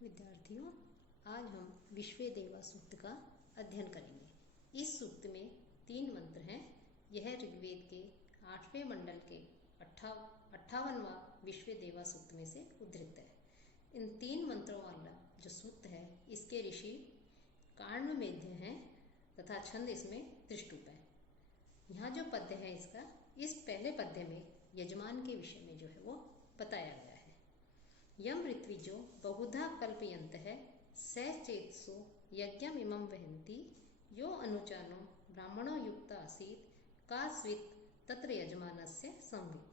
विद्यार्थियों, आज हम विश्वेदेवा सूक्त का अध्ययन करेंगे। इस सूक्त में 3 मंत्र हैं। यह ऋग्वेद के 8वें मंडल के 58वां विश्वेदेवा सूक्त में से उद्धृत है। इन 3 मंत्रों वाला जो सूक्त है, इसके ऋषि कार्णमेध्य हैं तथा छंद इसमें त्रिष्टुप है। यहाँ जो पद्य है इसका, इस पहले पद्य में यजमान के विषय में जो है वो बताया गया है। यम ऋत्विजो बहुधा कल्पयन्तः स चेत्सो यज्ञम इमं वहन्ति यो अनुचानो ब्राह्मणो युक्त आसीत् का स्वित् तत्र यजमानस्य संवित्।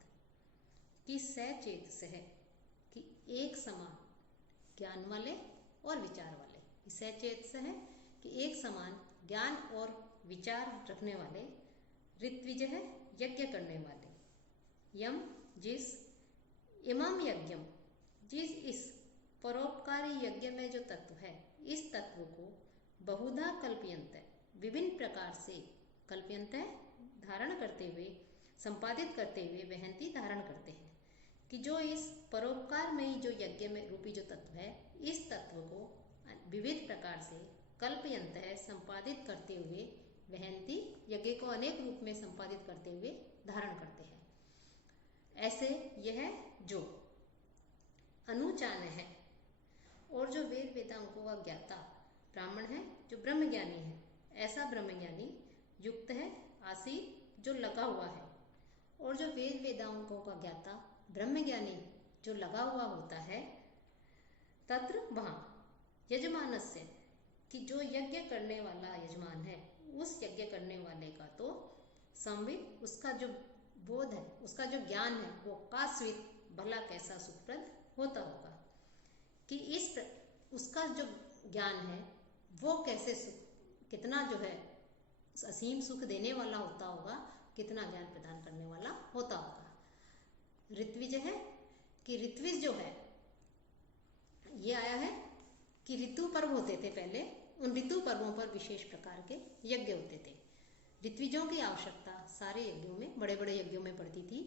कि स चेतसः कि एक समान ज्ञान वाले और विचार वाले, स चेतसः कि एक समान ज्ञान और विचार रखने वाले, ऋत्विज है यज्ञ करने वाले, यम जिस, इमम यज्ञम जिस इस परोपकारी यज्ञ में जो तत्व है, इस तत्व को बहुधा कल्पयन्त विभिन्न प्रकार से कल्पयन्त धारण करते हुए, संपादित करते हुए, वहंती धारण करते हैं। कि जो इस परोपकार में जो यज्ञ में रूपी जो तत्व है, इस तत्व को विविध प्रकार से कल्पयन्त संपादित करते हुए, वहंती यज्ञ को अनेक रूप में संपादित करते हुए धारण करते हैं। ऐसे यह जो अनुचान है और जो वेद वेदांगों का ज्ञाता ब्राह्मण है, जो ब्रह्मज्ञानी है, ऐसा ब्रह्मज्ञानी युक्त है आसी जो लगा हुआ है, और जो वेद वेदांगों का ज्ञाता ब्रह्मज्ञानी जो लगा हुआ होता है, तत्र वहाँ यजमानस्य कि जो यज्ञ करने वाला यजमान है, उस यज्ञ करने वाले का तो संवित उसका जो बोध है, उसका जो ज्ञान है, वो कास्वित भला कैसा सुखप्रद होता होगा। कि उसका जो ज्ञान है वो कैसे सुख, कितना जो है असीम सुख देने वाला होता होगा, कितना ज्ञान प्रदान करने वाला होता होगा। ऋत्विज है कि ऋत्विज जो है, ये आया है कि ऋतु पर्व होते थे पहले, उन ऋतु पर्वों पर विशेष प्रकार के यज्ञ होते थे। ऋत्विजों की आवश्यकता सारे यज्ञों में, बड़े बड़े यज्ञों में पड़ती थी।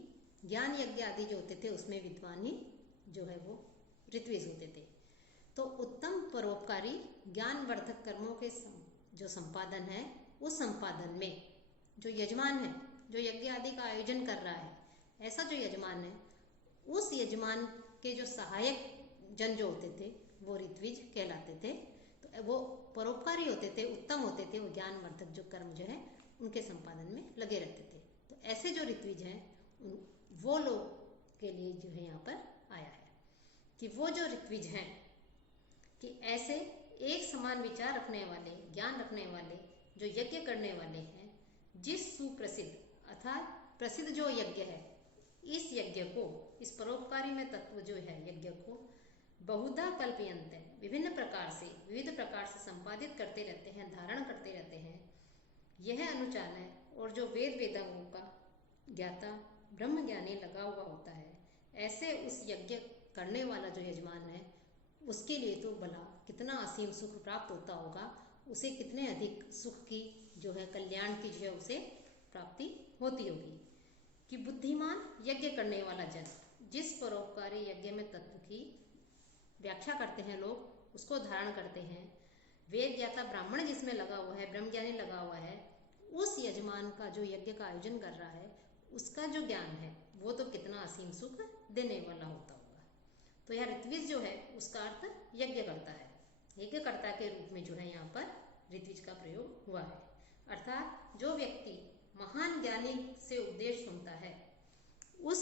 ज्ञान यज्ञ आदि जो होते थे उसमें विद्वान ही जो है वो ऋत्विज होते थे। तो उत्तम परोपकारी ज्ञान वर्धक कर्मों के जो संपादन है, उस संपादन में जो यजमान है, जो यज्ञ आदि का आयोजन कर रहा है, ऐसा जो यजमान है, उस यजमान के जो सहायक जन जो होते थे वो ऋत्विज कहलाते थे। तो वो परोपकारी होते थे, उत्तम होते थे, वो ज्ञान वर्धक जो कर्म जो है उनके संपादन में लगे रहते थे। तो ऐसे जो ऋत्विज हैं, वो लोग के लिए जो है यहाँ पर आया है कि वो जो ऋत्विज हैं, कि ऐसे एक समान विचार रखने वाले, ज्ञान रखने वाले, जो यज्ञ करने वाले हैं, जिस सुप्रसिद्ध अर्थात प्रसिद्ध जो यज्ञ है, इस यज्ञ को, इस परोपकारी में तत्व जो है यज्ञ को बहुधा कल्पयन्त विभिन्न प्रकार से, विविध प्रकार से संपादित करते रहते हैं, धारण करते रहते हैं। यह अनुचान है और जो वेद वेदांगों का ज्ञाता ब्रह्मज्ञानी लगा हुआ होता है, ऐसे उस यज्ञ करने वाला जो यजमान है, उसके लिए तो भला कितना असीम सुख प्राप्त होता होगा, उसे कितने अधिक सुख की जो है, कल्याण की जो है उसे प्राप्ति होती होगी। कि बुद्धिमान यज्ञ करने वाला जन, जिस परोपकारी यज्ञ में तत्व की व्याख्या करते हैं लोग, उसको धारण करते हैं, वेद ज्ञाता ब्राह्मण जिसमें लगा हुआ है, ब्रह्मज्ञानी लगा हुआ है, उस यजमान का जो यज्ञ का आयोजन कर रहा है, उसका जो ज्ञान है वो तो कितना असीम सुख देने वाला होता होगा। तो यह ऋत्विज जो है उसका अर्थ यज्ञ करता है, यज्ञकर्ता के रूप में जो है यहाँ पर ऋत्विज का प्रयोग हुआ है। अर्थात जो व्यक्ति महान ज्ञानी से उपदेश सुनता है, उस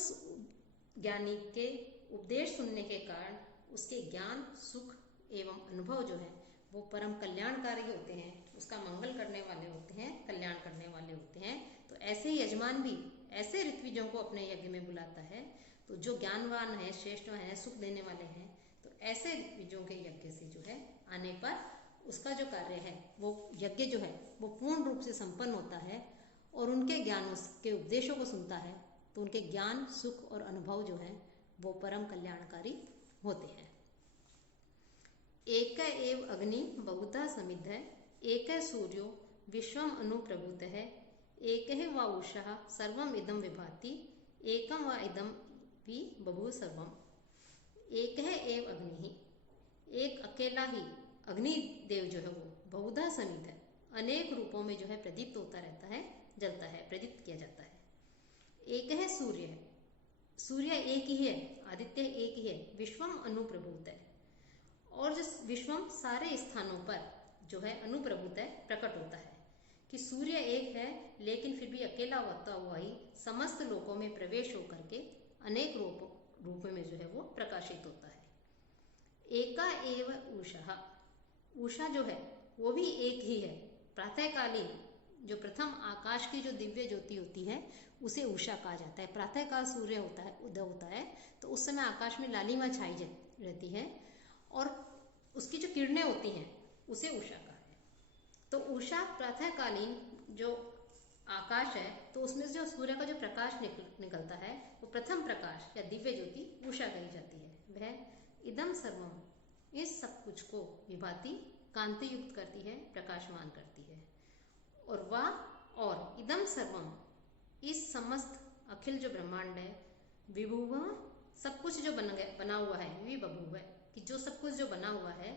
ज्ञानी के उपदेश सुनने के कारण उसके ज्ञान, सुख एवं अनुभव जो है वो परम कल्याणकारी होते हैं, उसका मंगल करने वाले होते हैं, कल्याण करने वाले होते हैं। तो ऐसे यजमान भी ऐसे ऋत्विजों को अपने यज्ञ में बुलाता है। तो जो ज्ञानवान है, श्रेष्ठ है, सुख देने वाले हैं, तो ऐसे ऋत्विजों के यज्ञ से जो है आने पर उसका जो कार्य है, वो यज्ञ जो है वो पूर्ण रूप से संपन्न होता है, और उनके ज्ञान, उसके उपदेशों को सुनता है, तो उनके ज्ञान, सुख और अनुभव जो है वो परम कल्याणकारी होते हैं। एक एव अग्नि बहुधा समिद्ध, एक सूर्यो विश्वम अनुप्रभूतः, एक वा उषः सर्वम इदम विभाति, एकम वा इदम भी बभू सर्वम। एक एव अग्नि, एक अकेला ही अग्निदेव जो है वो बहुधा समित है, अनेक रूपों में जो है प्रदीप्त होता रहता है, जलता है, प्रदीप्त किया जाता है। एक है सूर्य, सूर्य एक ही है, आदित्य एक ही है, विश्वम अनुप्रभूत है, और जो विश्वम सारे स्थानों पर जो है अनुप्रभूत है, प्रकट होता है। कि सूर्य एक है लेकिन फिर भी अकेला होता हुआ ही समस्त लोकों में प्रवेश होकर के अनेक रूपों में जो है वो प्रकाशित होता है। एका एव उषा, उषा जो है वो भी एक ही है। प्रातःकालीन जो प्रथम आकाश की जो दिव्य ज्योति होती है उसे उषा कहा जाता है। प्रातःकाल सूर्य होता है, उदय होता है, तो उस समय आकाश में लालिमा छाई रहती है और उसकी जो किरणें होती हैं उसे उषा कहा है। तो उषा प्रातःकालीन जो आकाश है तो उसमें जो सूर्य का जो प्रकाश निकलता है वो प्रथम प्रकाश या दिव्य ज्योति उषा कही जाती है। वह इदम सर्वम, इस सब कुछ को विभाति कांति युक्त करती है, प्रकाशमान करती है। और वह और इदम सर्वम, इस समस्त अखिल जो ब्रह्मांड है, विभुव, सब कुछ जो बना हुआ है, विभुव है कि जो सब कुछ जो बना हुआ है,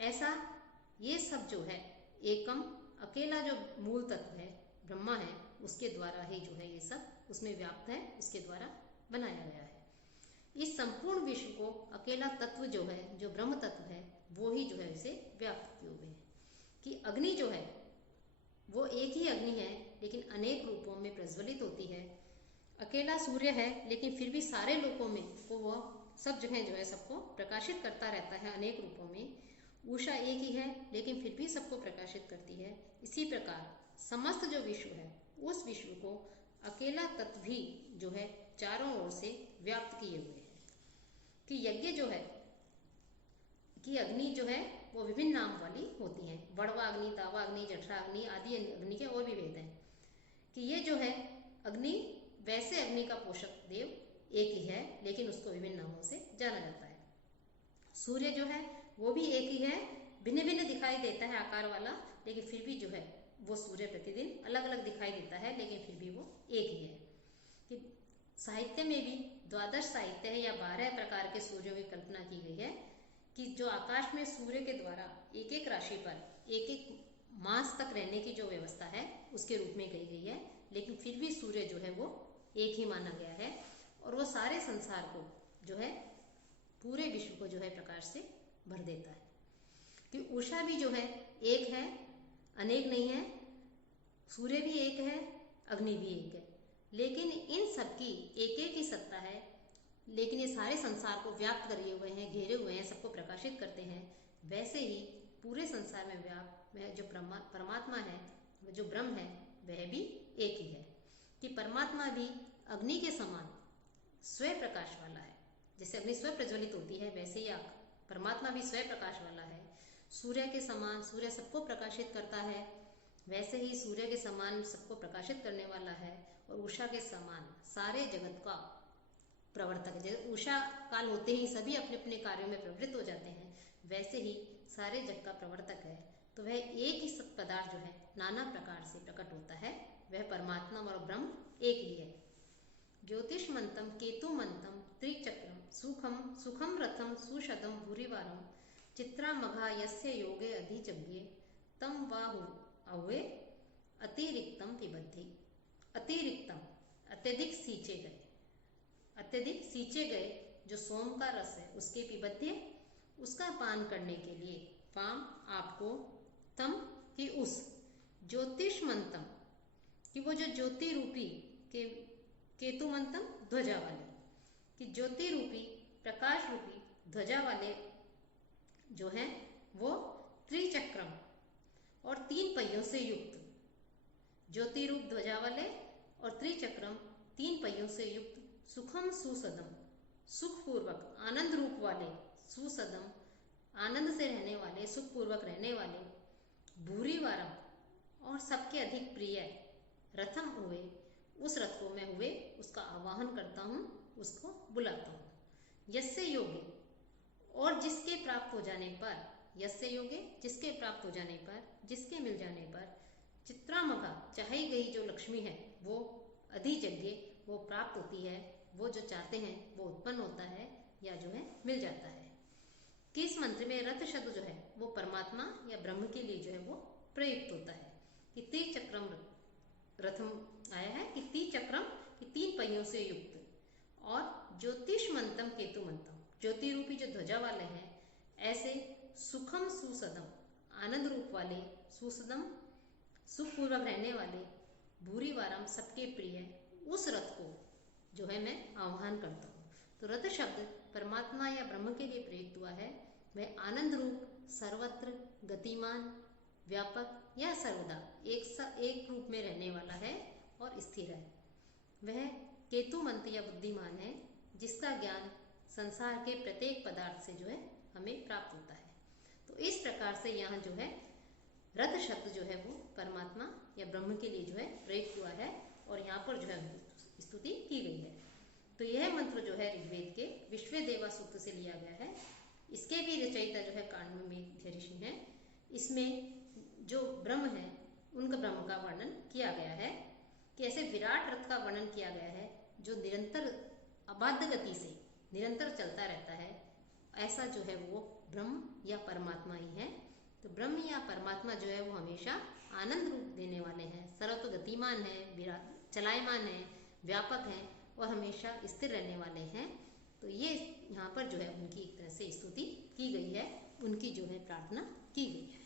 ऐसा ये सब जो है एकम अकेला जो मूल तत्व है ब्रह्मा है, उसके द्वारा ही जो है ये सब उसमें व्याप्त है, उसके द्वारा बनाया गया है। इस संपूर्ण विश्व को अकेला तत्व जो है, जो ब्रह्म तत्व है, वो ही जो है इसे व्याप्त किए हुए है। कि अग्नि जो है वो एक ही अग्नि है लेकिन अनेक रूपों में प्रज्वलित होती है। अकेला सूर्य है लेकिन फिर भी सारे लोकों में वो सब जो है सबको प्रकाशित करता रहता है अनेक रूपों में। उषा एक ही है लेकिन फिर भी सबको प्रकाशित करती है। इसी प्रकार समस्त जो विश्व है उस विश्व को अकेला तत्व भी जो है चारों ओर से व्याप्त किए हुए है। कि यज्ञ जो है कि अग्नि जो है वो विभिन्न नाम वाली होती हैं। वड़वा अग्नि, दावा अग्नि, जठरा अग्नि आदि अग्नि के और भी भेद हैं। कि ये जो है अग्नि, वैसे अग्नि का पोषक देव एक ही है लेकिन उसको विभिन्न नामों से जाना जाता है। सूर्य जो है वो भी एक ही है, भिन्न भिन्न दिखाई देता है आकार वाला, लेकिन फिर भी जो है वो सूर्य प्रतिदिन अलग अलग दिखाई देता है लेकिन फिर भी वो एक ही है। कि साहित्य में भी द्वादश साहित्य है या 12 प्रकार के सूर्यों की कल्पना की गई है। कि जो आकाश में सूर्य के द्वारा एक एक राशि पर एक एक मास तक रहने की जो व्यवस्था है उसके रूप में कही गई है, लेकिन फिर भी सूर्य जो है वो एक ही माना गया है और वो सारे संसार को जो है पूरे विश्व को जो है प्रकाश से भर देता है। कि उषा भी जो है एक है, अनेक नहीं है, सूर्य भी एक है, अग्नि भी एक है, लेकिन इन सबकी एक एक ही सत्ता है, लेकिन ये सारे संसार को व्याप्त करे हुए हैं, घेरे हुए हैं, सबको प्रकाशित करते हैं। वैसे ही पूरे संसार में व्याप्त वह जो परमात्मा है, जो ब्रह्म है, वह भी एक ही है। कि परमात्मा भी अग्नि के समान स्वयं प्रकाश वाला है। जैसे अग्नि स्वयं प्रज्वलित होती है वैसे ही परमात्मा भी स्वयं प्रकाश वाला है। सूर्य के समान सूर्य सबको प्रकाशित करता है, वैसे ही सूर्य के समान सबको प्रकाशित करने वाला है। और उषा के समान सारे जगत का प्रवर्तक है। जैसे उषा काल होते ही सभी अपने अपने कार्यों में प्रवृत्त हो जाते हैं, वैसे ही सारे जग का प्रवर्तक है। तो वह एक ही सत पदार्थ जो है नाना प्रकार से प्रकट होता है, वह परमात्मा और ब्रह्म एक ही है। ज्योतिषमंतम केतुमंतम त्रिचक्रम सुखम सुखम रथम सुशदम भूरिवारम चित्रामघा यस्य योगे अधिचव्ये तम वाहु अवे अतिरिक्तम पिबद्धि। अतिरिक्तम अत्यधिक सींचे गए, अत्यधिक सींचे गए जो सोम का रस है उसके पिबद्धि, उसका पान करने के लिए पाम आपको, तम कि उस ज्योतिषमंतम कि वो जो ज्योति रूपी के केतुमंतम ध्वजा वाले, कि ज्योति रूपी प्रकाश रूपी ध्वजा वाले जो हैं वो त्रिचक्रम और 3 पहियों से युक्त, ज्योति रूप ध्वजा वाले और त्रिचक्रम 3 पहियों से युक्त, सुखम सुसदम सुखपूर्वक आनंद रूप वाले, सुसदम आनंद से रहने वाले, सुखपूर्वक रहने वाले, भूरिवारम और सबके अधिक प्रिय, रथम हुए उस रथ को मैं हुए उसका आवाहन करता हूँ, उसको बुलाता हूँ। यस्य योगे और जिसके प्राप्त हो जाने पर, यस्य योगे जिसके प्राप्त हो जाने पर, जिसके मिल जाने पर, चित्रामघा चाही गई जो लक्ष्मी है वो अधिजज्ञे वो प्राप्त होती है, वो जो चाहते हैं वो उत्पन्न होता है या जो है मिल जाता है। किस मंत्र में रथ शब्द जो है वो परमात्मा या ब्रह्म के लिए जो है वो प्रयुक्त होता है। कि त्रिचक्रम रथम आया है, कि त्रिचक्रम कि 3 पहियों से युक्त, और ज्योतिष मंतम केतु मंतम, ज्योति रूपी जो ध्वजा वाले हैं, ऐसे सुखम सुसदम, आनंद रूप वाले, सुसदम सुखपूर्वक रहने वाले, भूरीवारम सबके प्रिय उस रथ को जो है मैं आह्वान करता हूँ। तो रथ शब्द परमात्मा या ब्रह्म के लिए प्रयुक्त हुआ है। वह आनंद रूप, सर्वत्र, गतिमान, व्यापक या सर्वदा एक रूप में रहने वाला है और स्थिर है। वह केतु मंत्र या बुद्धिमान है, जिसका ज्ञान संसार के प्रत्येक पदार्थ से जो है हमें प्राप्त होता है। तो इस प्रकार से यहाँ जो है रथ शब्द जो है वो परमात्मा या ब्रह्म के लिए जो है प्रयुक्त हुआ है, और यहाँ पर जो है स्तुति की गई है। तो यह मंत्र जो है ऋग्वेद के विश्वेदेवा सूक्त से लिया गया है। इसके भी रचयिता जो है काण्व ऋषि हैं। इसमें जो ब्रह्म है उनका ब्रह्म का वर्णन किया गया है, कि ऐसे विराट रथ का वर्णन किया गया है जो निरंतर अबाध गति से निरंतर चलता रहता है। ऐसा जो है वो ब्रह्म या परमात्मा ही है। तो ब्रह्म या परमात्मा जो है वो हमेशा आनंद रूप देने वाले हैं, सर्वत्र गतिमान है, चलायमान है, व्यापक है और हमेशा स्थिर रहने वाले हैं। तो ये यहाँ पर जो है उनकी एक तरह से स्तुति की गई है, उनकी जो है प्रार्थना की गई है।